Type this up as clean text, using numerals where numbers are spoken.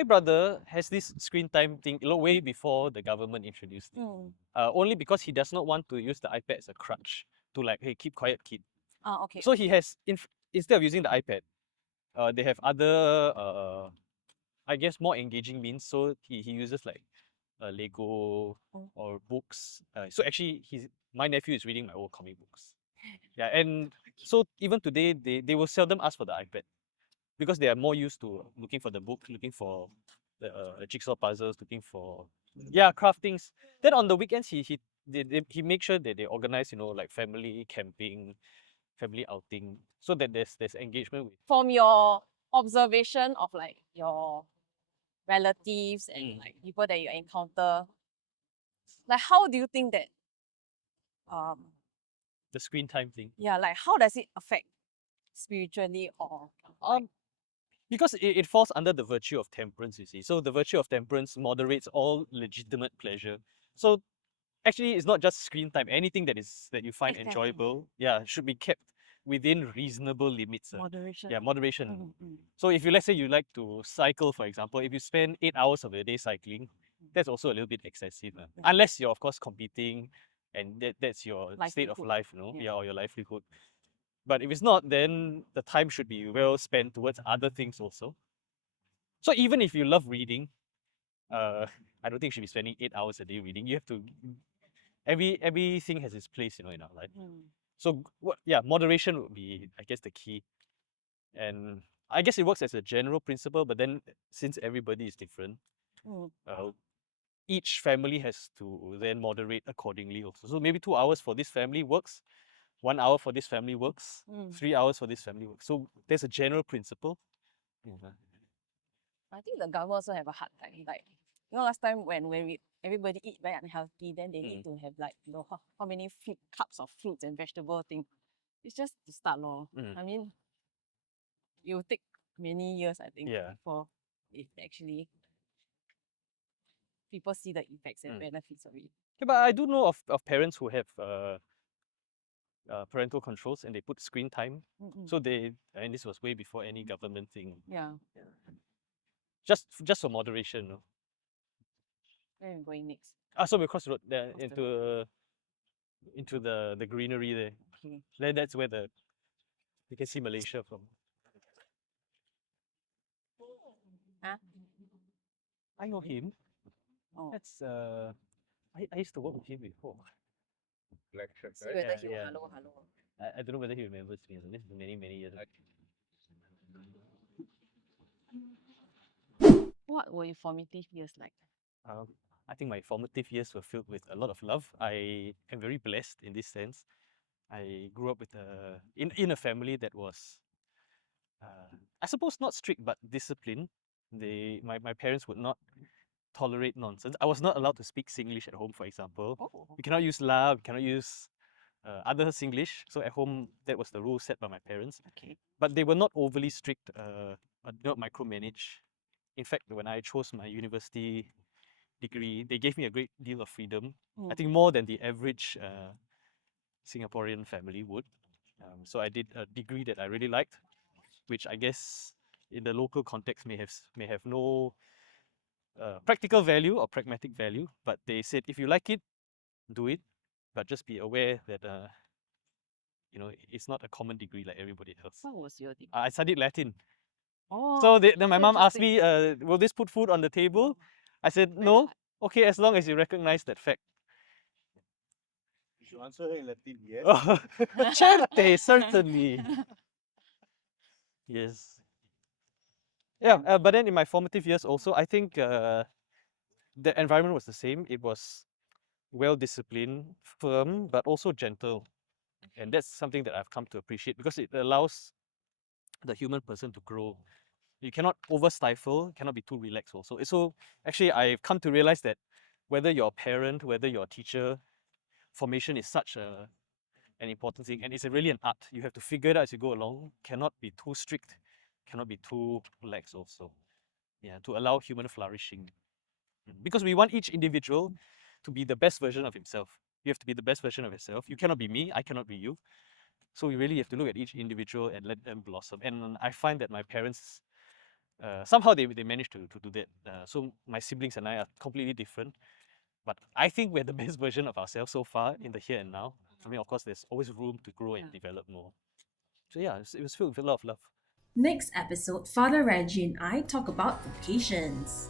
my brother has this screen time thing way before the government introduced it. Only because he does not want to use the iPad as a crutch to like, hey, keep quiet, kid. Okay. So he has, instead of using the iPad, they have other, I guess, more engaging means. So he uses like Lego or books. So actually, my nephew is reading my old comic books. Yeah, and so even today, they will seldom ask for the iPad because they are more used to looking for the book, looking for the jigsaw puzzles, looking for craftings. Then on the weekends, he makes sure that they organize, like family camping, family outing, so that there's engagement with. From your observation of like your relatives and like people that you encounter, like how do you think that The screen time thing. like how does it affect spiritually or Because it falls under the virtue of temperance, you see. So the virtue of temperance moderates all legitimate pleasure. So actually, it's not just screen time. Anything that you find enjoyable, should be kept within reasonable limits. moderation? Yeah, moderation. So if let's say you like to cycle, for example, if you spend 8 hours of the day cycling, that's also a little bit excessive. Unless you're of course competing, and that's your state of life, or your livelihood. But if it's not, then the time should be well spent towards other things also. So even if you love reading, I don't think you should be spending 8 hours a day reading. You have to. Everything has its place, in our life. So moderation would be, I guess, the key. And I guess it works as a general principle, but then since everybody is different, each family has to then moderate accordingly also. So maybe 2 hours for this family works, 1 hour for this family works, 3 hours for this family works. So there's a general principle. I think the government also have a hard time. Like, last time when everybody eat very unhealthy, then they need to have like, how many cups of fruits and vegetable thing. It's just to start, lor. I mean, it will take many years, I think, before it actually people see the effects and benefits of it. Yeah, but I do know of parents who have parental controls and they put screen time. So and this was way before any government thing. Yeah. Just for moderation. Where are we going next? So we cross the road there into the greenery there. Okay. Then that's where you can see Malaysia from. Huh? I know him. Oh. That's I used to work with him before. Black shirt, right? See whether he will hello. I don't know whether he remembers me. This is many years ago. What were your formative years like? I think my formative years were filled with a lot of love. I am very blessed in this sense. I grew up with in a family that was, I suppose, not strict but disciplined. My parents would not tolerate nonsense. I was not allowed to speak Singlish at home, for example. We cannot use la, we cannot use other Singlish. So at home, that was the rule set by my parents. Okay. But they were not overly strict, not micromanage. In fact, when I chose my university degree, they gave me a great deal of freedom. I think more than the average Singaporean family would. So I did a degree that I really liked, which I guess in the local context may have no practical value or pragmatic value, but they said if you like it, do it, but just be aware that it's not a common degree like everybody else. What was your degree? I studied Latin. Oh. So then my mom asked me, will this put food on the table? I said no. Okay, as long as you recognize that fact. You should answer her in Latin, yes. Certe, certainly. Yes. Yeah, but then in my formative years also, I think the environment was the same. It was well disciplined, firm, but also gentle. And that's something that I've come to appreciate because it allows the human person to grow. You cannot over stifle, cannot be too relaxed also. So actually, I've come to realize that whether you're a parent, whether you're a teacher, formation is such an important thing, and it's really an art. You have to figure it out as you go along. Cannot be too strict, cannot be too lax also. Yeah, to allow human flourishing. Because we want each individual to be the best version of himself. You have to be the best version of yourself. You cannot be me, I cannot be you. So we really have to look at each individual and let them blossom. And I find that my parents somehow they managed to do that. So my siblings and I are completely different, but I think we're the best version of ourselves so far in the here and now. I mean, of course, there's always room to grow and develop more. So yeah, it was filled with a lot of love. Next episode, Father Reggie and I talk about vacations.